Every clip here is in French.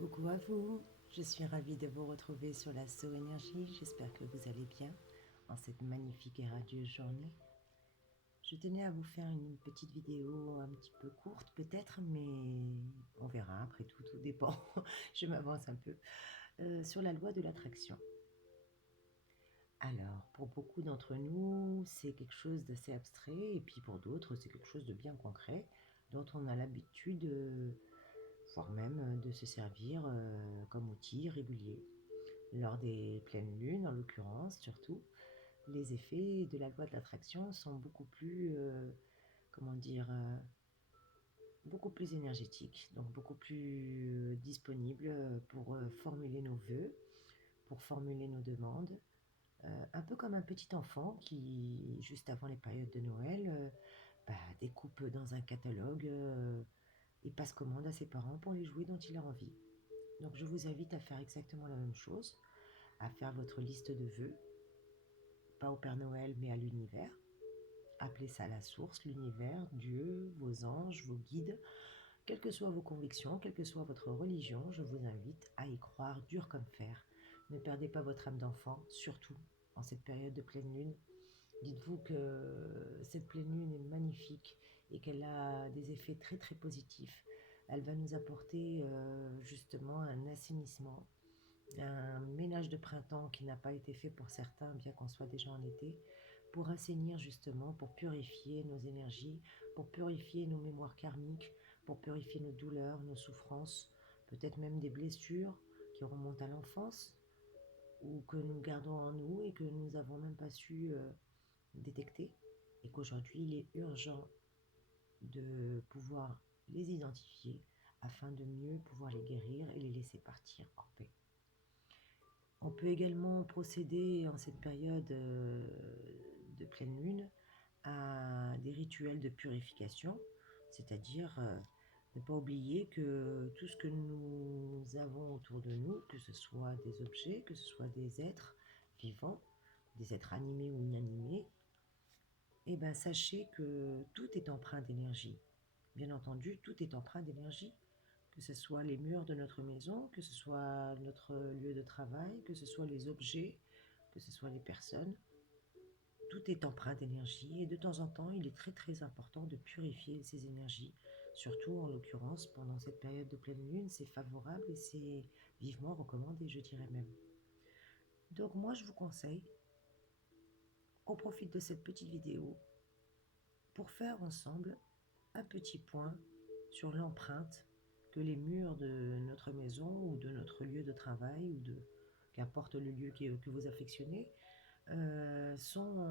Coucou à vous, je suis ravie de vous retrouver sur la So Énergie. J'espère que vous allez bien en cette magnifique et radieuse journée. Je tenais à vous faire une petite vidéo un petit peu courte peut-être, mais on verra après tout dépend. Je m'avance un peu sur la loi de l'attraction. Alors, pour beaucoup d'entre nous, c'est quelque chose d'assez abstrait, et puis pour d'autres, c'est quelque chose de bien concret, dont on a l'habitude, voire même de se servir comme outil régulier. Lors des pleines lunes, en l'occurrence, surtout, les effets de la loi de l'attraction sont beaucoup plus, comment dire, beaucoup plus énergétiques, donc beaucoup plus disponibles pour formuler nos vœux, pour formuler nos demandes. Un peu comme un petit enfant qui, juste avant les périodes de Noël, découpe dans un catalogue et passe commande à ses parents pour les jouets dont il a envie. Donc je vous invite à faire exactement la même chose, à faire votre liste de vœux, pas au Père Noël, mais à l'univers. Appelez ça la source, l'univers, Dieu, vos anges, vos guides. Quelles que soient vos convictions, quelle que soit votre religion, je vous invite à y croire dur comme fer. Ne perdez pas votre âme d'enfant, surtout en cette période de pleine lune. Dites-vous que cette pleine lune est magnifique et qu'elle a des effets très très positifs. Elle va nous apporter justement un assainissement, un ménage de printemps qui n'a pas été fait pour certains, bien qu'on soit déjà en été, pour assainir justement, pour purifier nos énergies, pour purifier nos mémoires karmiques, pour purifier nos douleurs, nos souffrances, peut-être même des blessures qui remontent à l'enfance ou que nous gardons en nous et que nous n'avons même pas su détecter, et qu'aujourd'hui il est urgent de pouvoir les identifier afin de mieux pouvoir les guérir et les laisser partir en paix. On peut également procéder en cette période de pleine lune à des rituels de purification, c'est-à-dire ne pas oublier que tout ce que nous avons autour de nous, que ce soit des objets, que ce soit des êtres vivants, des êtres animés ou inanimés, eh ben, sachez que tout est empreint d'énergie. Bien entendu, tout est empreint d'énergie, que ce soit les murs de notre maison, que ce soit notre lieu de travail, que ce soit les objets, que ce soit les personnes. Tout est empreint d'énergie et de temps en temps, il est très très important de purifier ces énergies. Surtout en l'occurrence, pendant cette période de pleine lune, c'est favorable et c'est vivement recommandé, je dirais même. Donc moi, je vous conseille qu'on profite de cette petite vidéo pour faire ensemble un petit point sur l'empreinte que les murs de notre maison ou de notre lieu de travail ou de qu'importe le lieu que vous affectionnez sont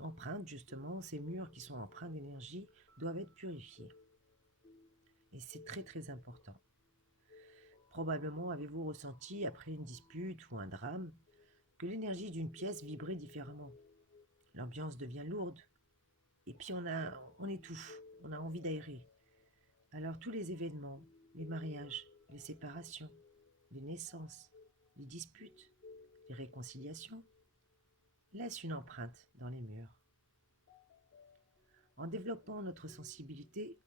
empreintes justement, ces murs qui sont empreints d'énergie doivent être purifiés. Et c'est très très important. Probablement avez-vous ressenti après une dispute ou un drame que l'énergie d'une pièce vibrait différemment. L'ambiance devient lourde et puis on étouffe, on a envie d'aérer. Alors tous les événements, les mariages, les séparations, les naissances, les disputes, les réconciliations, laissent une empreinte dans les murs. En développant notre sensibilité,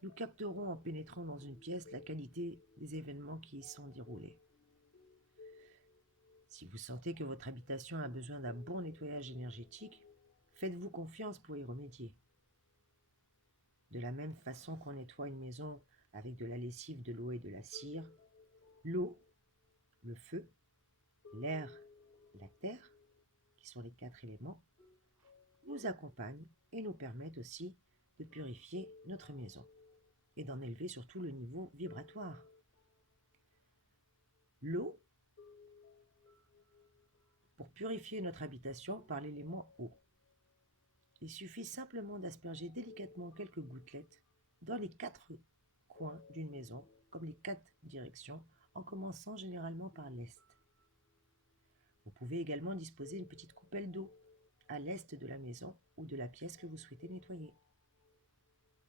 nous capterons en pénétrant dans une pièce la qualité des événements qui y sont déroulés. Si vous sentez que votre habitation a besoin d'un bon nettoyage énergétique, faites-vous confiance pour y remédier. De la même façon qu'on nettoie une maison avec de la lessive, de l'eau et de la cire, l'eau, le feu, l'air, la terre, qui sont les 4 éléments, nous accompagnent et nous permettent aussi de purifier notre maison et d'en élever surtout le niveau vibratoire. L'eau, pour purifier notre habitation par l'élément eau. Il suffit simplement d'asperger délicatement quelques gouttelettes dans les 4 coins d'une maison, comme les 4 directions, en commençant généralement par l'est. Vous pouvez également disposer d'une petite coupelle d'eau à l'est de la maison ou de la pièce que vous souhaitez nettoyer.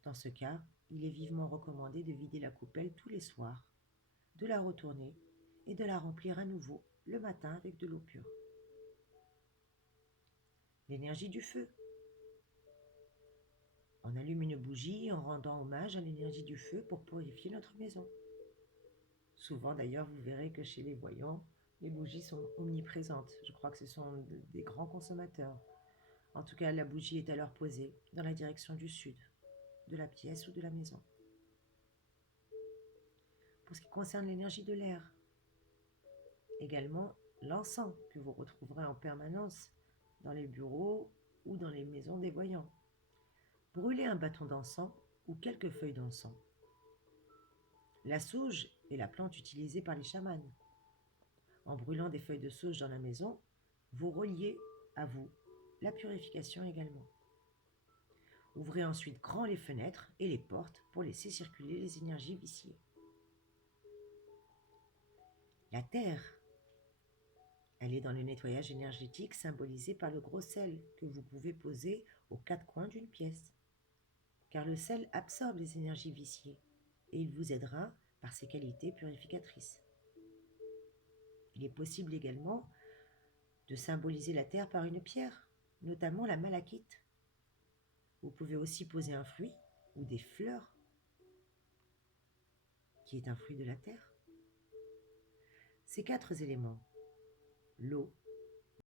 Dans ce cas, il est vivement recommandé de vider la coupelle tous les soirs, de la retourner et de la remplir à nouveau le matin avec de l'eau pure. L'énergie du feu. On allume une bougie en rendant hommage à l'énergie du feu pour purifier notre maison. Souvent d'ailleurs, vous verrez que chez les voyants, les bougies sont omniprésentes. Je crois que ce sont des grands consommateurs. En tout cas, la bougie est alors posée dans la direction du sud, de la pièce ou de la maison. Pour ce qui concerne l'énergie de l'air, également l'encens que vous retrouverez en permanence dans les bureaux ou dans les maisons des voyants. Brûlez un bâton d'encens ou quelques feuilles d'encens. La sauge est la plante utilisée par les chamans. En brûlant des feuilles de sauge dans la maison, vous reliez à vous la purification également. Ouvrez ensuite grand les fenêtres et les portes pour laisser circuler les énergies viciées. La terre, elle est dans le nettoyage énergétique symbolisé par le gros sel que vous pouvez poser aux quatre coins d'une pièce. Car le sel absorbe les énergies viciées et il vous aidera par ses qualités purificatrices. Il est possible également de symboliser la terre par une pierre, notamment la malachite. Vous pouvez aussi poser un fruit ou des fleurs, qui est un fruit de la terre. Ces quatre éléments, l'eau,